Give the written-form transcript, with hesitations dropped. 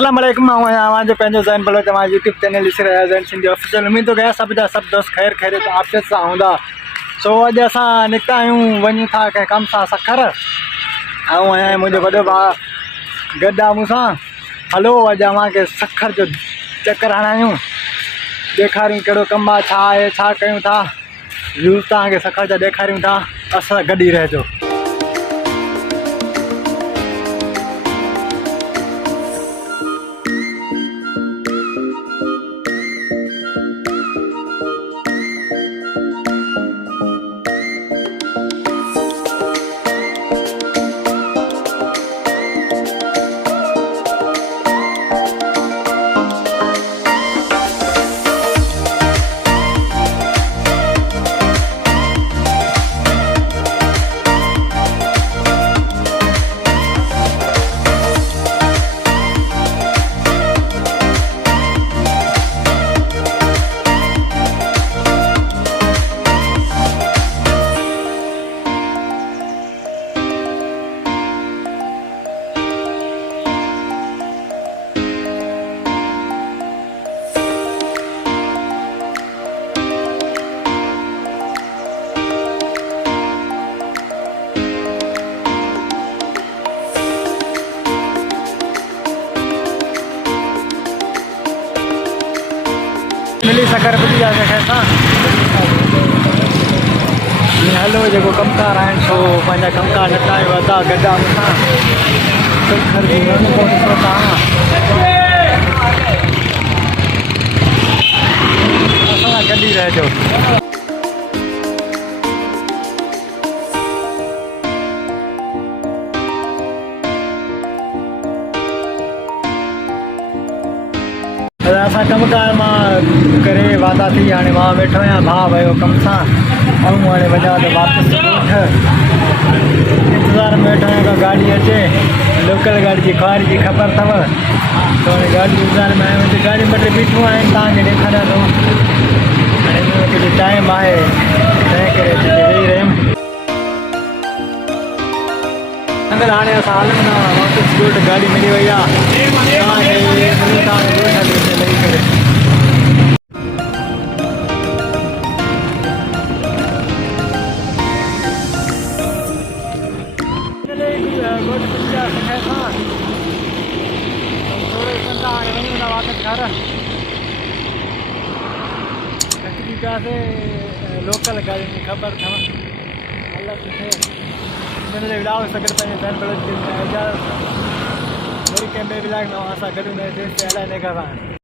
अस्सलाम वालेकुम। जो पंहिंजो ज़ैन बलोच यूट्यूब चैनल ॾिसी रहिया ज़ैन सिंधी ऑफिशियल। उम्मीद तो कयां सब दोस्त ख़ैर ख़ैरियत आफ़ियत सां हूंदा। सो अॼु असां निकिता आहियूं, वञूं था कंहिं कम सां सखर। ऐं मुंहिंजो वॾो भाउ गॾु आहे मूंसां। हलो अॼु अव्हांखे सखर जो चक्कर हणायूं, ॾेखारियूं कहिड़ो कमु आहे, छा आहे, छा कयूं था। व्यूज़ तव्हांखे सखर जा ॾेखारियूं था। असां गॾु ई रहिजो। मिली सकर पुॼी वियासीं खैसां। हलो जेको कमकार आहिनि सो पंहिंजा कमकार निपटाए वधा गॾा मूंसां। सखर जी रणको ॾिसो तव्हां। असां गॾु ई रहिजो। असां कमकार मां करे वादा थी, हाणे मां वेठो आहियां, भाउ वियो कम सां। ऐं हाणे वञा त वापसि इंतज़ार में वेठो आहियां का गाॾी अचे, लोकल गाॾी जी ख्वारी जी ख़बर अथव। त हाणे गाॾी इंतज़ार में आहियूं। गाॾी ॿ टे बीठियूं आहिनि, तव्हांखे ॾेखारियां थो। हाणे कुझु टाइम आहे तंहिं करे वेही रहियुमि। अंदरि हाणे असां हलूं था वापसि ॻोठ। गाॾी मिली वई आहे। लही करे लोकल गाड़ी की खबर था। अल्लाह सुठे मैंने विलाव सकर पंहिंजे ज़ैन बलोच वरी कंहिं ॿिए ब्लॉग में असां गॾु हूंदासीं। तेसि ताईं अलाए